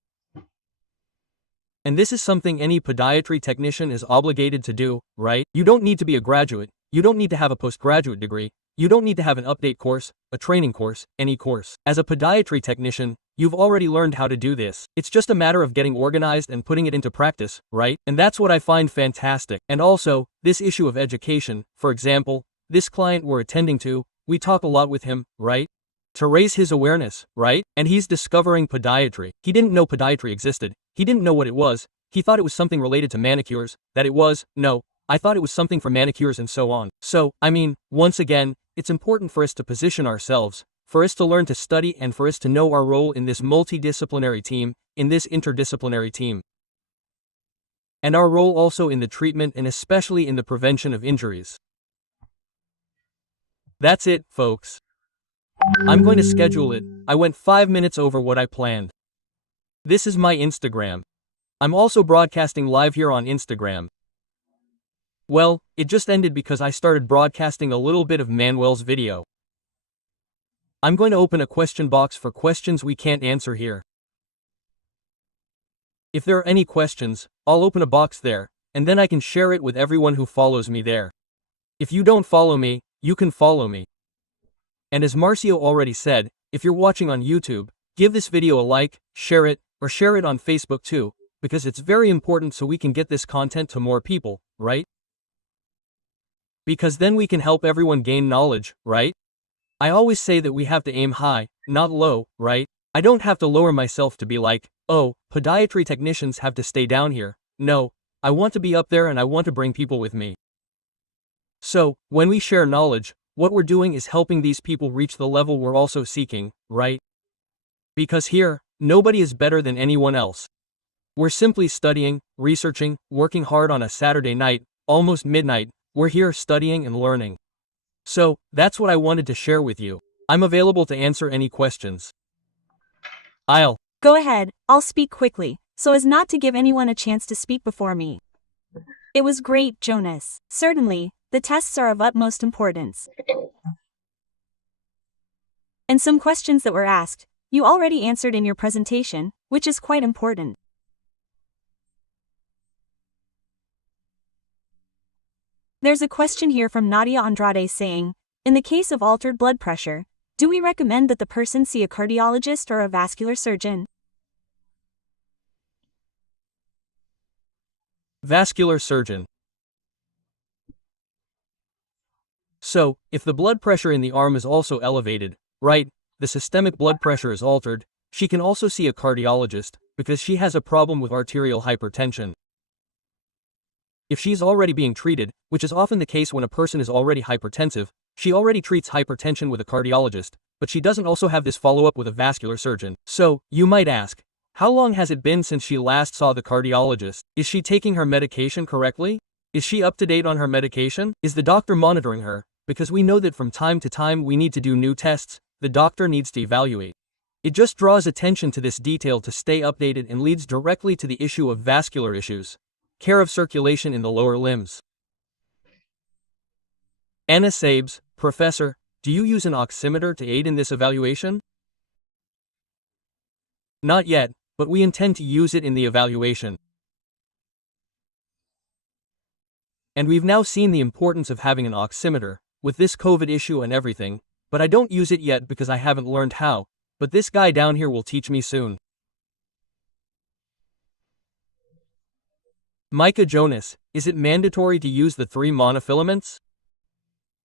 And this is something any podiatry technician is obligated to do, right? You don't need to be a graduate, you don't need to have a postgraduate degree, you don't need to have an update course, a training course, any course. As a podiatry technician, you've already learned how to do this. It's just a matter of getting organized and putting it into practice, right? And that's what I find fantastic. And also, this issue of education, for example, this client we're attending to, we talk a lot with him, right? To raise his awareness, right? And he's discovering podiatry. He didn't know podiatry existed. He didn't know what it was. He thought it was something related to manicures, that it was, no, I thought it was something for manicures and so on. So, I mean, once again, it's important for us to position ourselves, for us to learn to study and for us to know our role in this multidisciplinary team, in this interdisciplinary team. And our role also in the treatment and especially in the prevention of injuries. That's it, folks. I'm going to schedule it. I went 5 minutes over what I planned. This is my Instagram. I'm also broadcasting live here on Instagram. Well, it just ended because I started broadcasting a little bit of Manuel's video. I'm going to open a question box for questions we can't answer here. If there are any questions, I'll open a box there, and then I can share it with everyone who follows me there. If you don't follow me, you can follow me. And as Marcio already said, if you're watching on YouTube, give this video a like, share it, or share it on Facebook too, because it's very important so we can get this content to more people, right? Because then we can help everyone gain knowledge, right? I always say that we have to aim high, not low, right? I don't have to lower myself to be like, oh, podiatry technicians have to stay down here. No, I want to be up there and I want to bring people with me. So, when we share knowledge, what we're doing is helping these people reach the level we're also seeking, right? Because here, nobody is better than anyone else. We're simply studying, researching, working hard on a Saturday night, almost midnight. We're here studying and learning. So, that's what I wanted to share with you. I'm available to answer any questions. Go ahead, I'll speak quickly, so as not to give anyone a chance to speak before me. It was great, Jonas. Certainly, the tests are of utmost importance. And some questions that were asked, you already answered in your presentation, which is quite important. There's a question here from Nadia Andrade saying, in the case of altered blood pressure, do we recommend that the person see a cardiologist or a vascular surgeon? Vascular surgeon. So, if the blood pressure in the arm is also elevated, right, the systemic blood pressure is altered, she can also see a cardiologist, because she has a problem with arterial hypertension. If she's already being treated, which is often the case when a person is already hypertensive, she already treats hypertension with a cardiologist, but she doesn't also have this follow-up with a vascular surgeon. So, you might ask, how long has it been since she last saw the cardiologist? Is she taking her medication correctly? Is she up to date on her medication? Is the doctor monitoring her? Because we know that from time to time we need to do new tests, the doctor needs to evaluate. It just draws attention to this detail to stay updated and leads directly to the issue of vascular issues. Care of circulation in the lower limbs. Anna Sabes, Professor, do you use an oximeter to aid in this evaluation? Not yet, but we intend to use it in the evaluation. And we've now seen the importance of having an oximeter, with this COVID issue and everything, but I don't use it yet because I haven't learned how, but this guy down here will teach me soon. Micah Jonas, is it mandatory to use the 3 monofilaments?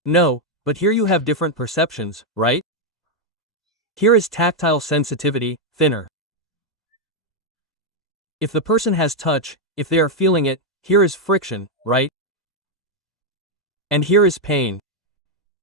No, but here you have different perceptions, right? Here is tactile sensitivity, thinner. If the person has touch, if they are feeling it, here is friction, right? And here is pain.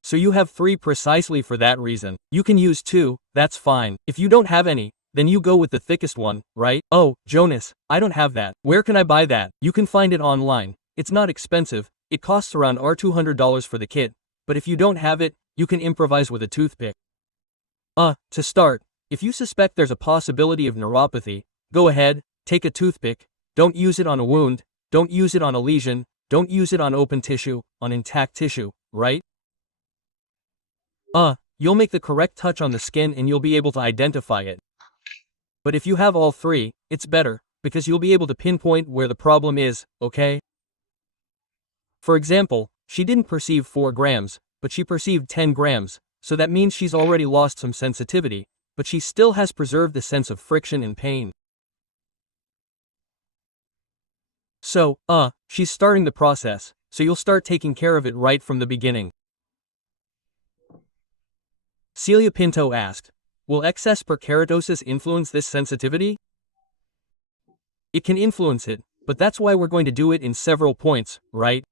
So you have 3 precisely for that reason. You can use 2, that's fine. If you don't have any, then you go with the thickest one, right? Oh, Jonas, I don't have that. Where can I buy that? You can find it online. It's not expensive, it costs around $200 for the kit, but if you don't have it, you can improvise with a toothpick. To start, if you suspect there's a possibility of neuropathy, go ahead, take a toothpick, don't use it on a wound, don't use it on a lesion, don't use it on open tissue, on intact tissue, right? You'll make the correct touch on the skin and you'll be able to identify it. But if you have all 3, it's better, because you'll be able to pinpoint where the problem is, okay? For example, she didn't perceive 4 grams, but she perceived 10 grams, so that means she's already lost some sensitivity, but she still has preserved the sense of friction and pain. So, she's starting the process, so you'll start taking care of it right from the beginning. Celia Pinto asked, will excess perkeratosis influence this sensitivity? It can influence it, but that's why we're going to do it in several points, right?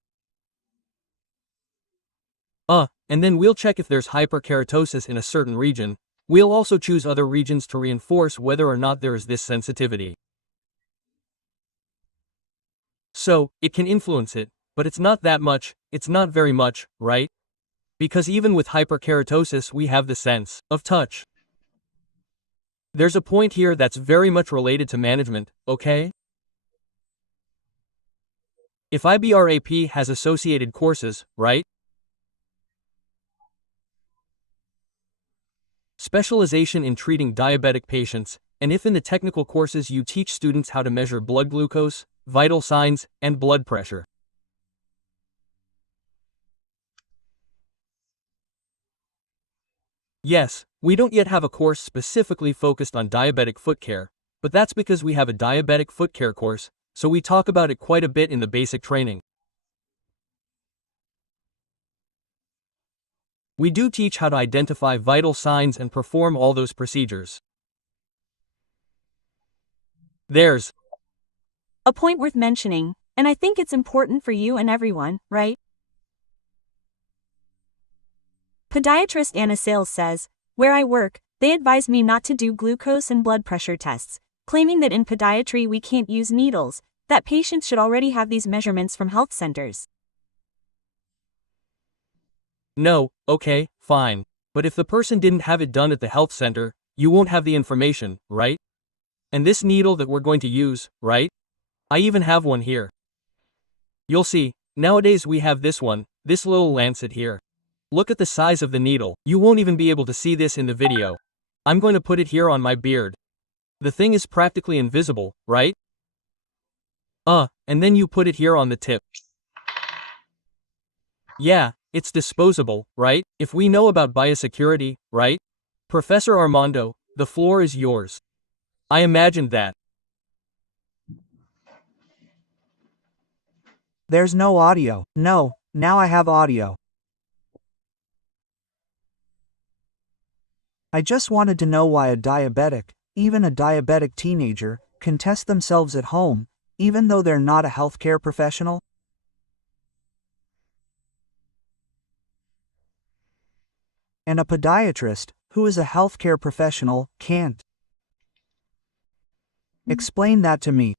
And then we'll check if there's hyperkeratosis in a certain region. We'll also choose other regions to reinforce whether or not there is this sensitivity. So, it can influence it, but it's not that much, it's not very much, right? Because even with hyperkeratosis we have the sense of touch. There's a point here that's very much related to management, okay? If IBRAP has associated courses, right? Specialization in treating diabetic patients, and if in the technical courses you teach students how to measure blood glucose, vital signs, and blood pressure. Yes, we don't yet have a course specifically focused on diabetic foot care, but that's because we have a diabetic foot care course, so we talk about it quite a bit in the basic training. We do teach how to identify vital signs and perform all those procedures. There's a point worth mentioning, and I think it's important for you and everyone, right? Podiatrist Anna Sales says, where I work, they advise me not to do glucose and blood pressure tests, claiming that in podiatry we can't use needles, that patients should already have these measurements from health centers. No, okay, fine. But if the person didn't have it done at the health center, you won't have the information, right? And this needle that we're going to use, right? I even have one here. You'll see, nowadays we have this one, this little lancet here. Look at the size of the needle. You won't even be able to see this in the video. I'm going to put it here on my beard. The thing is practically invisible, right? And then you put it here on the tip. Yeah, it's disposable, right? If we know about biosecurity, right? Professor Armando, the floor is yours. I imagined that. There's no audio. No, now I have audio. I just wanted to know why a diabetic, even a diabetic teenager, can test themselves at home, even though they're not a healthcare professional. And a podiatrist, who is a healthcare professional, can't. Explain that to me.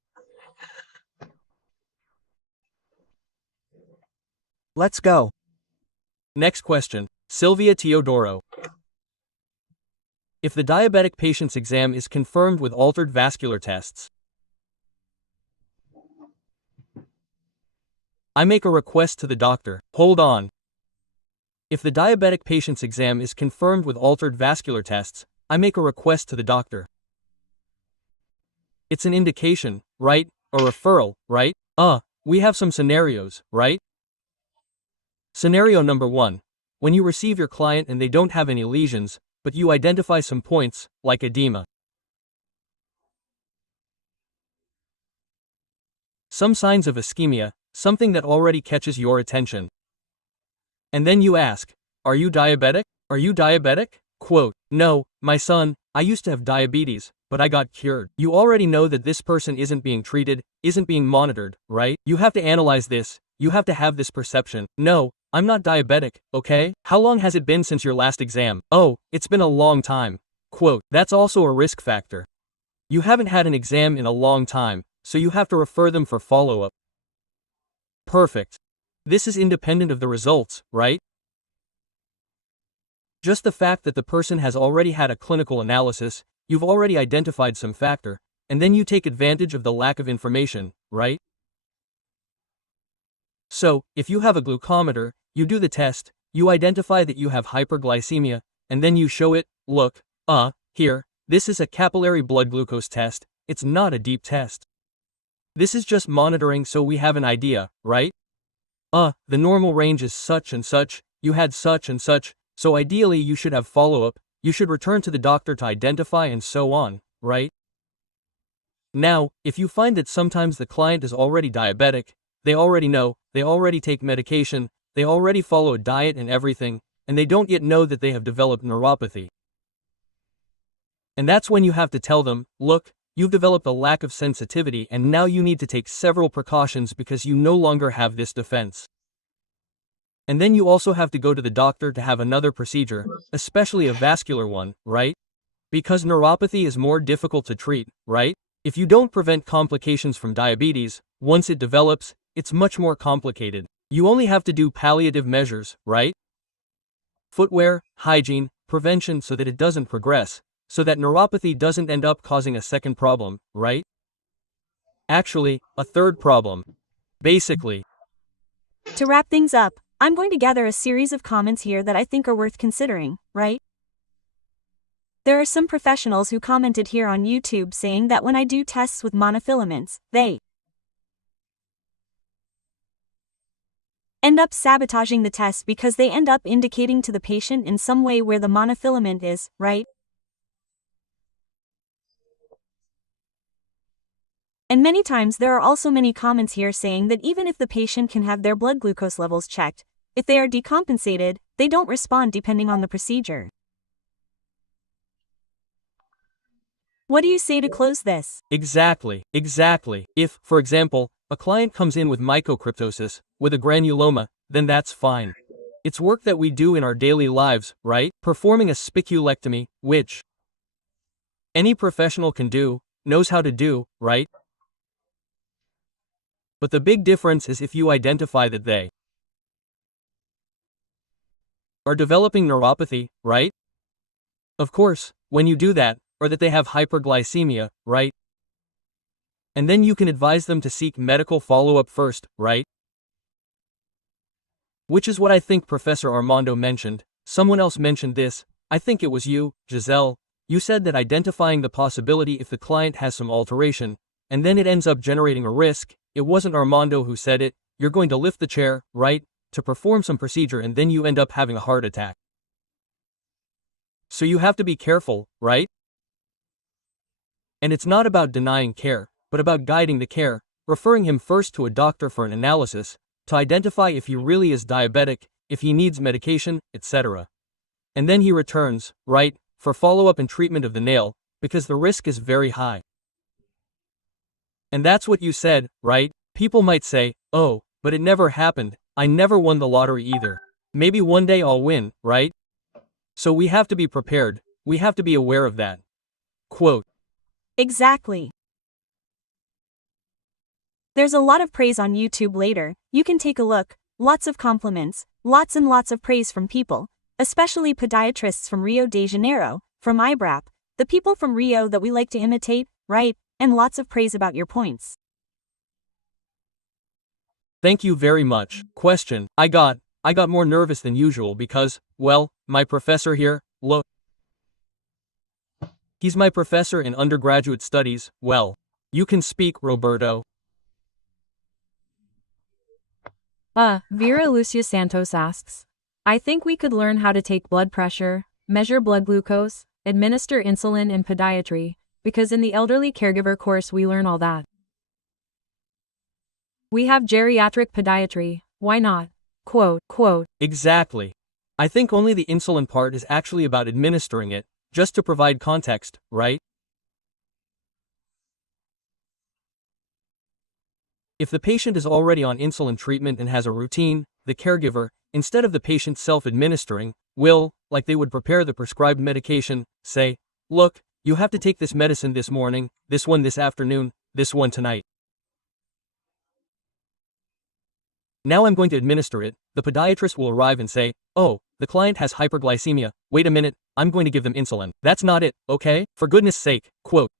Let's go. Next question, Sylvia Teodoro. If the diabetic patient's exam is confirmed with altered vascular tests, I make a request to the doctor. Hold on. If the diabetic patient's exam is confirmed with altered vascular tests, I make a request to the doctor. It's an indication, right? A referral, right? We have some scenarios, right? Scenario number 1. When you receive your client and they don't have any lesions, but you identify some points, like edema. Some signs of ischemia, something that already catches your attention. And then you ask, are you diabetic? Are you diabetic? Quote, no, my son, I used to have diabetes, but I got cured. You already know that this person isn't being treated, isn't being monitored, right? You have to analyze this, you have to have this perception. No, I'm not diabetic, okay? How long has it been since your last exam? Oh, it's been a long time. Quote, that's also a risk factor. You haven't had an exam in a long time, so you have to refer them for follow-up. Perfect. This is independent of the results, right? Just the fact that the person has already had a clinical analysis, you've already identified some factor, and then you take advantage of the lack of information, right? So, if you have a glucometer, you do the test, you identify that you have hyperglycemia, and then you show it, look, here, this is a capillary blood glucose test, it's not a deep test. This is just monitoring so we have an idea, right? The normal range is such and such, you had such and such, so ideally you should have follow-up, you should return to the doctor to identify and so on, right? Now, if you find that sometimes the client is already diabetic, they already know, they already take medication, they already follow a diet and everything, and they don't yet know that they have developed neuropathy. And that's when you have to tell them, look, you've developed a lack of sensitivity and now you need to take several precautions because you no longer have this defense. And then you also have to go to the doctor to have another procedure, especially a vascular one, right? Because neuropathy is more difficult to treat, right? If you don't prevent complications from diabetes, once it develops, it's much more complicated. You only have to do palliative measures, right? Footwear, hygiene, prevention so that it doesn't progress, so that neuropathy doesn't end up causing a second problem, right? Actually, a third problem. Basically. To wrap things up, I'm going to gather a series of comments here that I think are worth considering, right? There are some professionals who commented here on YouTube saying that when I do tests with monofilaments, they end up sabotaging the test because they end up indicating to the patient in some way where the monofilament is, right? And many times there are also many comments here saying that even if the patient can have their blood glucose levels checked, if they are decompensated, they don't respond depending on the procedure. What do you say to close this? Exactly. If, for example, a client comes in with mycocryptosis, with a granuloma, then that's fine. It's work that we do in our daily lives, right? Performing a spiculectomy, which any professional can do, knows how to do, right? But the big difference is if you identify that they are developing neuropathy, right? Of course, when you do that, or that they have hyperglycemia, right? And then you can advise them to seek medical follow-up first, right? Which is what I think Professor Armando mentioned. Someone else mentioned this, I think it was you, Giselle. You said that identifying the possibility if the client has some alteration, and then it ends up generating a risk. It wasn't Armando who said it. You're going to lift the chair, right, to perform some procedure and then you end up having a heart attack. So you have to be careful, right? And it's not about denying care, but about guiding the care, referring him first to a doctor for an analysis, to identify if he really is diabetic, if he needs medication, etc. And then he returns, right, for follow-up and treatment of the nail, because the risk is very high. And that's what you said, right? People might say, oh, but it never happened, I never won the lottery either. Maybe one day I'll win, right? So we have to be prepared, we have to be aware of that. Quote. Exactly. There's a lot of praise on YouTube later, you can take a look, lots of compliments, lots and lots of praise from people, especially podiatrists from Rio de Janeiro, from IBRAP, the people from Rio that we like to imitate, right? And lots of praise about your points. Thank you very much. Question. I got more nervous than usual because, well, my professor here, look. He's my professor in undergraduate studies, well. You can speak, Roberto. Vera Lucia Santos asks, I think we could learn how to take blood pressure, measure blood glucose, administer insulin in podiatry, because in the elderly caregiver course we learn all that. We have geriatric podiatry, why not? Quote. Exactly. I think only the insulin part is actually about administering it, just to provide context, right? If the patient is already on insulin treatment and has a routine, the caregiver, instead of the patient self-administering, will, like they would prepare the prescribed medication, say, look, you have to take this medicine this morning, this one this afternoon, this one tonight. Now I'm going to administer it. The podiatrist will arrive and say, oh, the client has hyperglycemia, wait a minute, I'm going to give them insulin. That's not it, okay? For goodness sake, quote.